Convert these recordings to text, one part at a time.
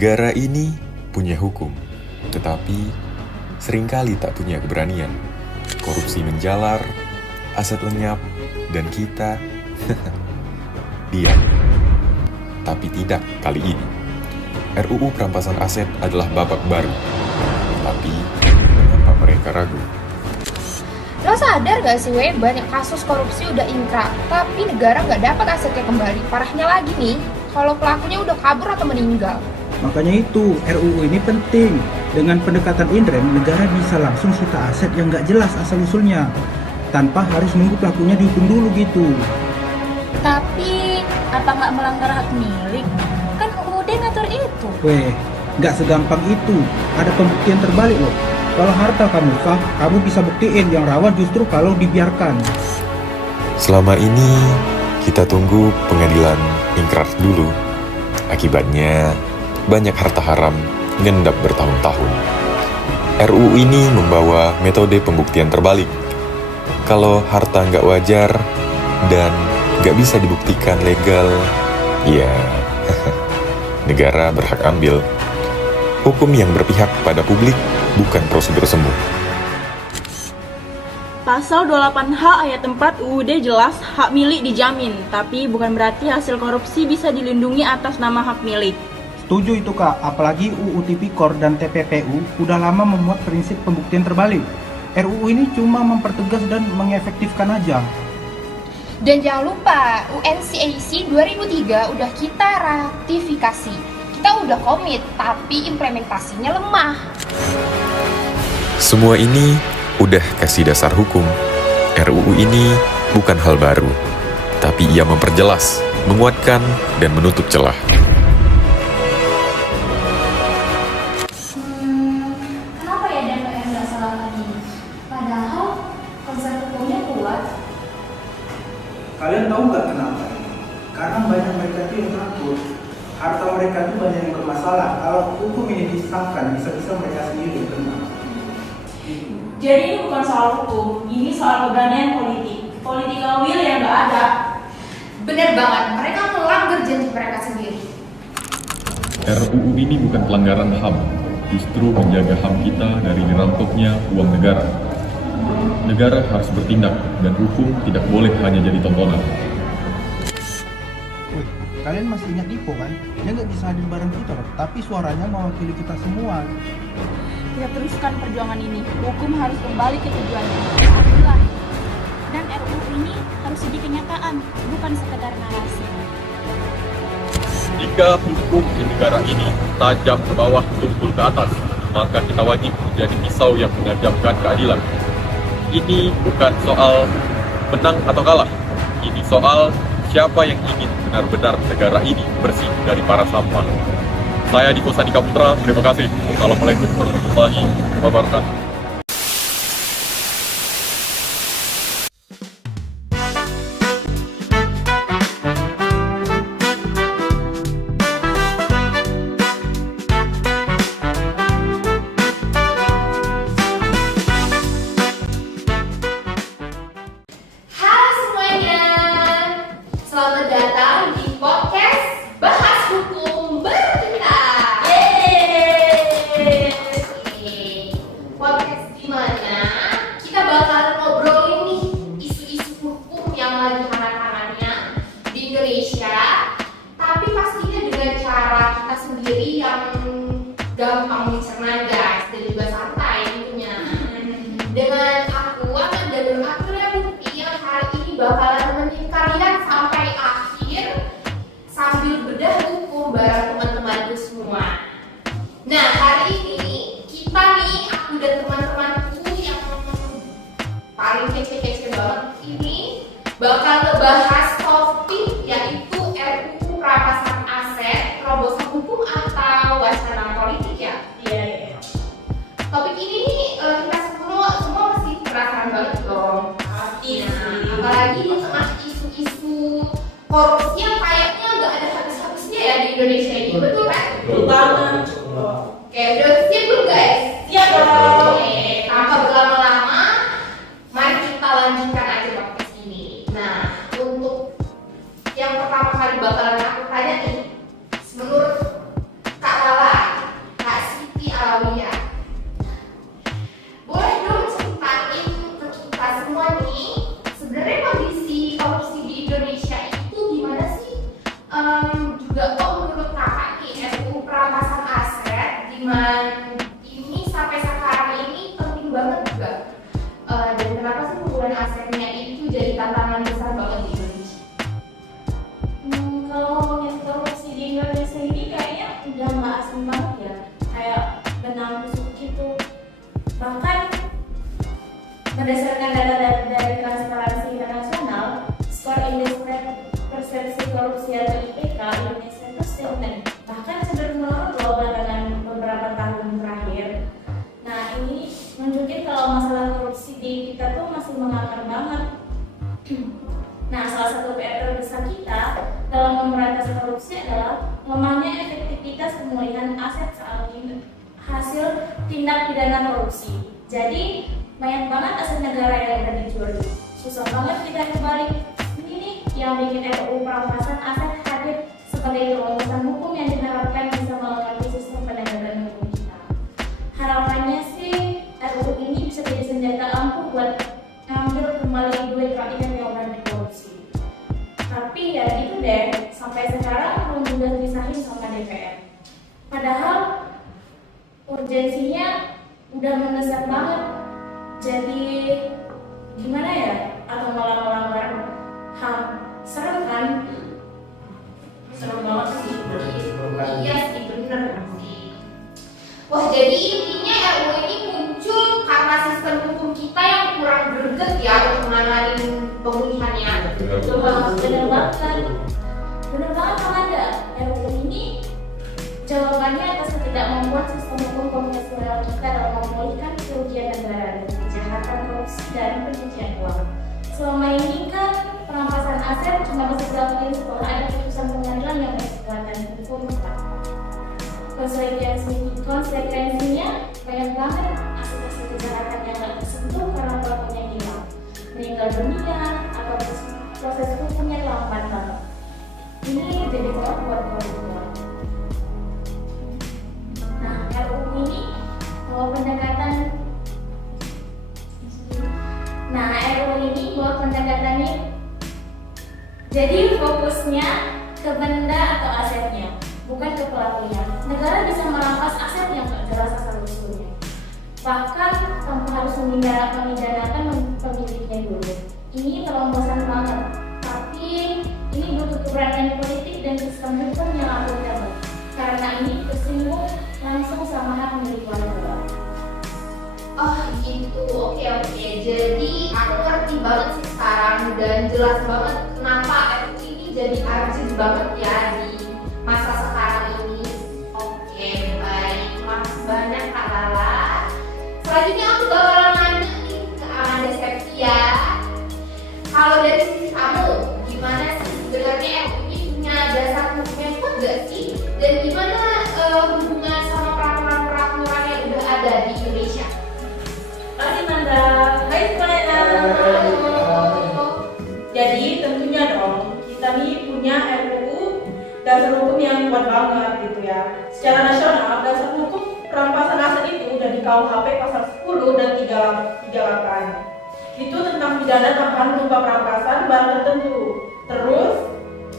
Negara ini punya hukum, tetapi seringkali tak punya keberanian. Korupsi menjalar, aset lenyap, dan kita diam. Tapi tidak kali ini. RUU perampasan aset adalah babak baru. Tapi mengapa mereka ragu? Lo sadar gak sih, banyak kasus korupsi udah ingkrah, tapi negara gak dapat asetnya kembali. Parahnya lagi nih, kalau pelakunya udah kabur atau meninggal. Makanya itu, RUU ini penting. Dengan pendekatan INDREM, negara bisa langsung sita aset yang gak jelas asal-usulnya, tanpa harus nunggu pelakunya dihukum dulu gitu. Tapi, apa nggak melanggar hak milik? Kan UUD ngatur itu. Gak segampang itu. Ada pembuktian terbalik loh. Kalau harta kamu sah, kamu bisa buktiin. Yang rawan justru kalau dibiarkan. Selama ini, kita tunggu pengadilan ingkrah dulu. Akibatnya, banyak harta haram ngendap bertahun-tahun. RUU ini membawa metode pembuktian terbalik. Kalau harta nggak wajar dan nggak bisa dibuktikan legal, ya negara berhak ambil. Hukum yang berpihak pada publik bukan prosedur semu. Pasal 28H ayat 4 UUD jelas hak milik dijamin, tapi bukan berarti hasil korupsi bisa dilindungi atas nama hak milik. Setuju itu Kak, apalagi UU Tipikor dan TPPU udah lama memuat prinsip pembuktian terbalik. RUU ini cuma mempertegas dan mengefektifkan aja. Dan jangan lupa, UNCAC 2003 udah kita ratifikasi. Kita udah komit, tapi implementasinya lemah. Semua ini udah kasih dasar hukum. RUU ini bukan hal baru, tapi ia memperjelas, menguatkan, dan menutup celah. Kenapa ya DPR nggak salah lagi? Padahal konsep hukumnya kuat. Kalian tahu nggak kenapa? Karena banyak mereka itu yang takut. Harta mereka itu banyak yang bermasalah. Kalau hukum ini disahkan, bisa-bisa mereka sendiri yang kena. Jadi ini bukan soal hukum, ini soal keberanian politik. Political will yang nggak ada. Bener banget, mereka melanggar janji mereka sendiri. RUU ini bukan pelanggaran HAM, justru menjaga HAM kita dari dirampoknya uang negara. Negara harus bertindak dan hukum tidak boleh hanya jadi tontonan. Kalian masih ingat Dipo kan? Dia nggak bisa hadir bareng kita loh, tapi suaranya mewakili kita semua. Kita teruskan perjuangan ini. Hukum harus kembali ke tujuannya, keadilan. Dan RUU ini harus jadi kenyataan, bukan sekedar narasi. Jika hukum di negara ini tajam ke bawah, tumpul ke atas, maka kita wajib menjadi pisau yang menajamkan keadilan. Ini bukan soal menang atau kalah. Ini soal siapa yang ingin benar-benar negara ini bersih dari para sampah. Saya Diko Sandika Putra, terima kasih. Wassalamualaikum warahmatullahi wabarakatuh. Halo semuanya, selamat datang di podcast Bahas Hukum Bercerita. Podcast di mana kita bakal ngobrolin nih isu-isu hukum yang lagi hangat-hangatnya di Indonesia, tapi pastinya dengan cara kita sendiri yang gampang dicerna guys, dan juga santai tentunya. Dengan aku Aman dan Nur Akhirnya Bukti yang hari ini bakalan nemenin kalian sampai akhir sambil bedah hukum bareng teman-temanku semua. Nah, hari ini kita nih, aku dan teman-temanku yang paling kece-kece banget ini bakal ngebahas topik yaitu RUU perampasan aset, terobosan hukum atau wacana politik ya. Iya. Topik ini nih kita semua masih penasaran banget dong. Nah, apalagi di tengah isu-isu korupsi yang kayaknya nggak ada habis-habisnya ya di Indonesia ini, betul kan? Betul banget. Oke, udah siap belum guys? Siap dong. Oke, tanpa berlama-lama, mari kita lanjutkan aja podcast ini. Nah, untuk Dan kenapa sih penggunaan asetnya itu jadi tantangan besar banget di Indonesia? Kalau ngomongin korupsi di Indonesia ini kayaknya udah nggak asing banget ya, kayak benang kusut gitu. Bahkan berdasarkan data dari Transparansi Internasional, skor indeks persepsi korupsi atau IPK Indonesia itu still naik, bahkan cenderung menurun loh belakangan beberapa tahun terakhir. Nah ini nunjukin kalau masalah korupsi di kita tuh masih mengakar banget. Nah salah satu PR terbesar kita dalam memberantas korupsi adalah lemahnya efektivitas pemulihan aset saat ini hasil tindak pidana korupsi. Jadi banyak banget aset negara yang udah dicuri. Susah banget kita kembali. Ini nih yang bikin RUU perampasan aset hadir sebagai terobosan hukum yang diharapkan bisa melengkapi sistem penegakan hukum kita. Harapannya sih RUU ini bisa jadi senjata ampuh buat ngambil kembali duit rakyat yang udah dikorupsi. Tapi ya gitu deh, sampai sekarang belum juga disahin sama DPR. Padahal urgensinya udah mendesak banget. Jadi gimana ya? Atau malah melanggar HAM? Serem kan? Serem banget sih. Iya sih, bener sih. Wah, jadi intinya RUU ini muncul karena sistem hukum kita yang kurang greget ya untuk menangani pemulihannya. Betul banget, bener banget kan? Bener banget Amanda. RUU ini jawabannya atas ketidakmampuan sistem hukum konvensional kita dalam memulihkan kerugian negara dari kejahatan korupsi dan pencucian uang. Selama ini kan perampasan aset cuma bisa dilakukan setelah ada putusan pengadilan yang berkekuatan hukum. Konsekuensinya banyak banget aset-aset kejahatan yang nggak tersentuh karena pelakunya hilang, meninggal dunia, atau proses hukumnya lambat banget. Ini jadi berat buat koruptor. Nah, RUU ini bawa pendekatannya jadi fokusnya ke benda atau asetnya, bukan ke pelakunya. Negara bisa merampas aset yang tak jelas asal-usulnya, bahkan tanpa harus memidanakan pemiliknya dulu. Ini terombosan banget, tapi ini butuh keberanian politik dan sistem hukum yang akuntabel, karena ini tersinggung langsung sama hak milik warga. Oh gitu, oke. Jadi aku ngerti banget sih sekarang dan jelas banget kenapa RUU ini jadi urgent banget ya di masa sekarang ini. Oke, baik. Makasih banyak Kak Lala. Selanjutnya aku bakalan nanya nih ke Amanda Septia. Kalau dari sisi kamu, gimana sih sebenarnya RUU ini punya dasar hukum yang kuat gak sih? Dan gimana hubungan sama peraturan-peraturan yang udah ada di Indonesia? Hai Manda, hai semuanya. Jadi tentunya dong kita nih punya RUU dasar hukum yang kuat banget gitu ya. Secara nasional dasar hukum perampasan aset itu udah di KUHP pasal 10 dan 38. Itu tentang pidana tambahan berupa perampasan barang tertentu. Terus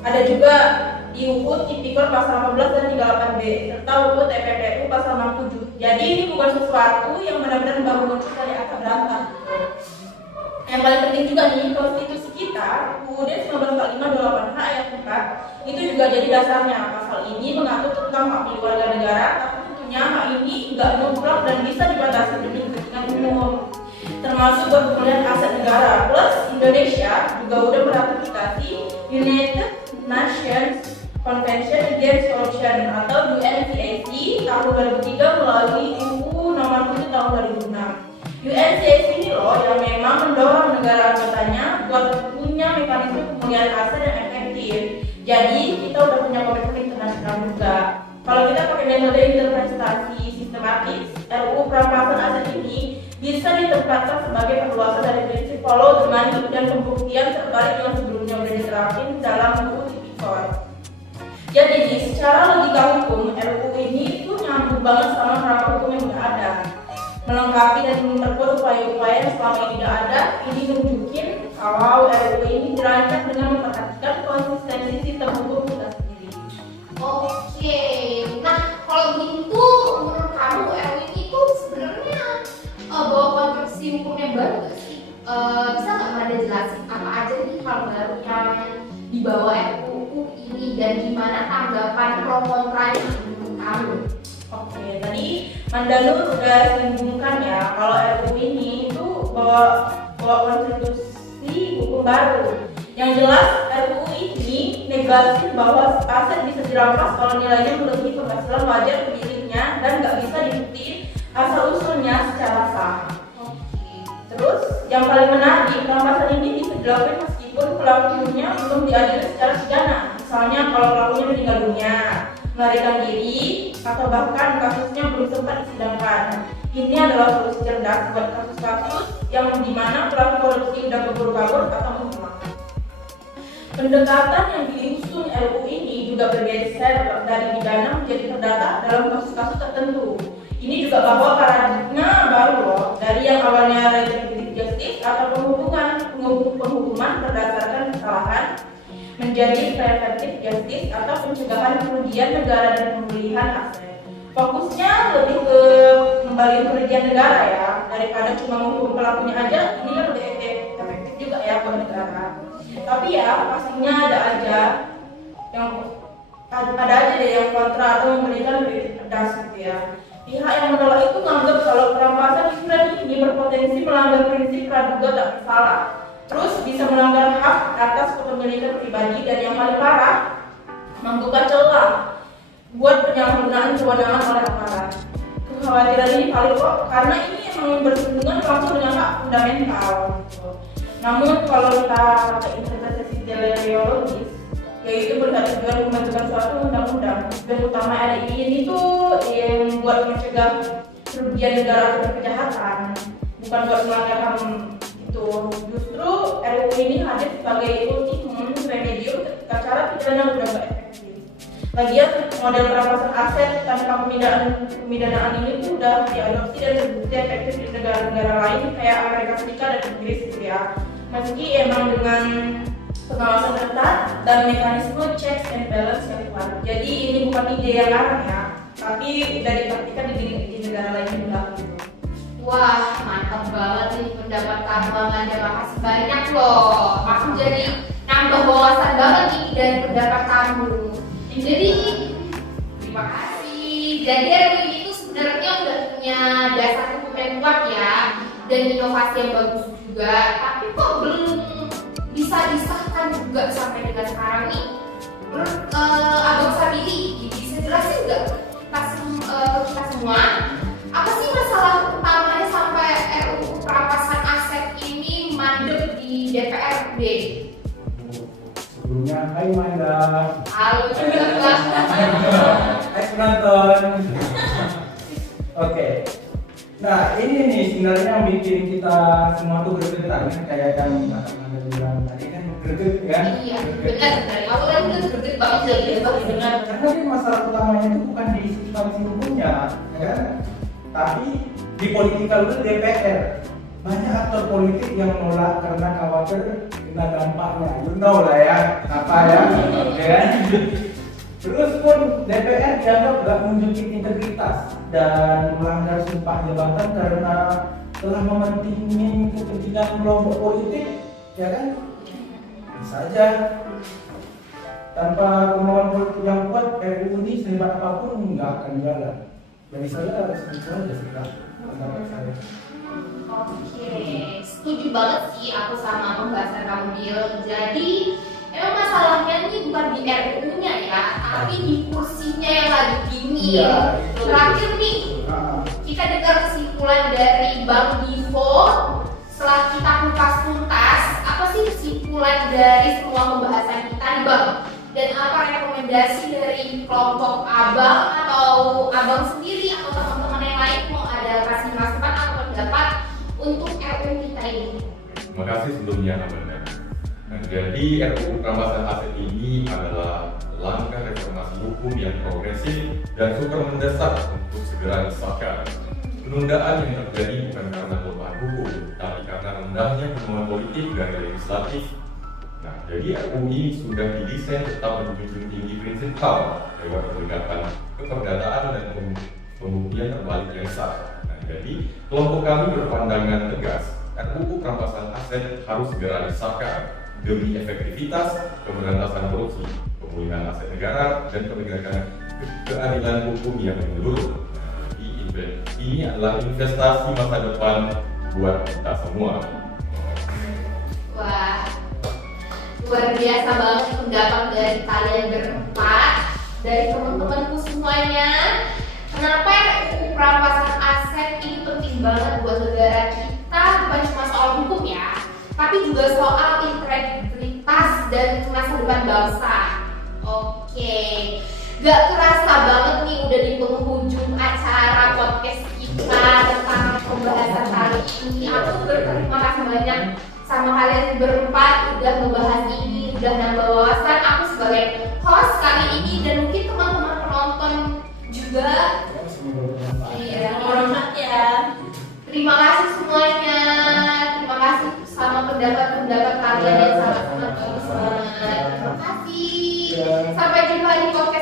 ada juga di UU Tipikor pasal 15 dan 38B serta UU TPPU pasal 67. Jadi ini bukan sesuatu yang benar-benar baru muncul dari akar berantah. Yang paling penting juga nih, konstitusi kita UUD 1945-28H ayat 4 itu juga jadi dasarnya. Pasal ini mengatur tentang hak milik warga negara, tapi tentunya hak ini nggak mutlak dan bisa dibatasi demi kepentingan umum, termasuk pemulihan aset negara. Plus Indonesia juga udah meratifikasi United Nations Convention Against Corruption atau UNCAC tahun 2003 melalui UU nomor 7 tahun 2006. UNCAC ini loh yang memang mendorong negara anggotanya buat punya mekanisme pemulihan aset yang efektif. Jadi kita udah punya komitmen internasional juga. Kalau kita pakai metode interpretasi sistematis, RUU perampasan aset ini bisa ditempatkan sebagai perluasan dari prinsip follow the money dan pembuktian terbalik yang sebelumnya sudah diterapkan dalam UU Tipikor. Jadi secara logika hukum, RUU ini itu nyambung banget sama peraturan hukum yang sudah ada, melengkapi dan memperkuat upaya-upaya yang selama ini tidak ada. Ini menunjukkan kalau RUU ini dirancang dengan memperhatikan konsistensi sistem hukum kita sendiri. Oke, nah kalau gitu menurut kamu RUU ini tuh sebenarnya bawa konstruksi hukum yang baru nggak sih? Bisa nggak Manda jelasin apa aja nih hal baru yang dibawa RUU ini dan gimana tanggapan pro kontranya menurut kamu? Oke, tadi Mandanur udah singgung ya kalau RUU ini itu bawa konstitusi hukum baru. Yang jelas RUU ini negatif bahwa aset bisa dirampas kalau nilainya melebihi penghasilan wajar pemiliknya dan nggak bisa dibuktiin asal usulnya secara sah. Terus yang paling menarik, perampasan ini bisa dilakukan meskipun pelakunya belum diadili secara pidana. Misalnya kalau pelakunya meninggal dunia, melarikan diri, atau bahkan kasusnya belum sempat disidangkan. Ini adalah solusi cerdas buat kasus-kasus yang dimana pelaku korupsi sudah kabur atau menghilang. Pendekatan yang diusung RUU ini juga bergeser dari pidana menjadi perdata dalam kasus-kasus tertentu. Ini juga bawa paradigma baru loh, dari yang awalnya retributive justice atau penghukuman berdasarkan kesalahan menjadi preventive justice atau pencegahan kerugian negara dan pemulihan aset. Fokusnya lebih ke kembali kerugian negara ya, daripada cuma menghukum pelakunya aja. Ini kan lebih efektif juga ya buat negara. Tapi ya pastinya ada aja deh yang kontra atau memberikan kritik pedas gitu ya. Pihak yang menolak itu menganggap kalau perampasan hiburan ini berpotensi melanggar prinsip praduga tak bersalah, terus bisa melanggar hak atas kepemilikan pribadi, dan yang paling parah membuka celah buat penyalahgunaan kewenangan oleh aparat. Kekhawatiran ini valid kok, karena ini memang bersinggungan langsung dengan hak fundamental. Namun kalau kita pakai interpretasi teleologis, yaitu melihat tujuan pembentukan suatu undang-undang, tujuan utama RI ini tuh yang buat mencegah kerugian negara atau kejahatan, bukan buat melanggar HAM itu. Justru RUU ini hadir sebagai ultimum remedium ketika cara pidana udah gak efektif. Lagian model perampasan aset tanpa pemidanaan ini tuh udah diadopsi dan terbukti efektif di negara-negara lain kayak Amerika Serikat dan Inggris gitu ya. Meski emang dengan pengawasan ketat dan mekanisme checks and balance yang kuat. Jadi ini bukan ide yang larang ya, tapi udah dipraktikkan di negara lain juga gitu. Wah, mantap banget nih pendapat kamu, Amanda. Makasih banyak loh. Aku jadi nambah wawasan banget nih dari pendapat kamu. Jadi terima kasih. Jadi RUU itu sebenarnya udah punya dasar hukum yang kuat ya, dan inovasi yang bagus juga. Tapi kok belum bisa disahkan juga sampai dengan sekarang nih? Menurut Abang Sabili, bisa jelasin nggak kita semua apa sih masalah utamanya sampai RUU perampasan aset ini mandek di DPRD? Sebelumnya, hai Manda. Halo juga. Hai penonton. Oke. Nah ini nih sebenarnya yang bikin kita semua tuh gregetan kan, kayak yang Manda bilang tadi kan greget kan? Iya, benar. Aku tadi udah greget banget jadi Dengan Karena ini masalah utamanya itu bukan di substansi hukumnya, ya kan? Tapi di politikal itu DPR. Banyak aktor politik yang menolak karena khawatir kena dampaknya. You know lah ya, apa ya? Ya. Terus pun DPR dianggap gak menunjukin integritas dan melanggar sumpah jabatan karena telah mementingin kepentingan kelompok politik, ya kan? Bisa aja. Tanpa kemauan politik yang kuat, RUU ini sehebat apapun nggak akan jalan. Bagi saya segitu aja sih kak, pendapat saya. Oke, setuju banget sih aku sama pembahasan kamu Bil. Jadi emang masalahnya ini bukan di RUU-nya ya, tapi di kursinya yang lagi dingin. Iya, Terakhir nih, kita dengar kesimpulan dari Bang Divo. Setelah kita kupas tuntas, apa sih kesimpulan dari semua pembahasan kita nih Bang? Dan apa rekomendasi dari kelompok Abang atau Abang sendiri atau teman-teman yang lain mau ada kasih masukan atau pendapat untuk RUU kita ini? Terima kasih sebelumnya Amanda. Nah, jadi RUU perampasan aset ini adalah langkah reformasi hukum yang progresif dan super mendesak untuk segera disahkan. Penundaan yang terjadi bukan karena kelemahan hukum, tapi karena rendahnya kemampuan politik dari legislatif. Nah, jadi RUU ini sudah didesain tetap menjunjung tinggi prinsip HAM lewat penegakan keperdataan dan pembuktian terbalik yang sah. Nah, jadi kelompok kami berpandangan tegas RUU Perampasan Aset harus segera disahkan demi efektivitas pemberantasan korupsi, pemulihan aset negara, dan penegakan keadilan hukum yang menyeluruh. Ini adalah investasi masa depan buat kita semua. Wah, luar biasa banget pendapat dari kalian berempat, dari teman-temanku semuanya. Kenapa RUU Perampasan Aset ini penting banget buat negara kita, bukan cuma soal hukum ya, tapi juga soal integritas dan masa depan bangsa. Oke, gak kerasa banget nih udah di penghujung acara podcast kita tentang pembahasan kali ini. Aku berterima kasih banyak sama kalian berempat udah membahas ini, udah nambah wawasan aku sebagai host kali ini, dan mungkin teman-teman penonton juga. Iya, Hormat ya. terima kasih semuanya, terima kasih sama pendapat-pendapat kalian yang sangat bagus banget. Terima kasih. Sampai jumpa di podcast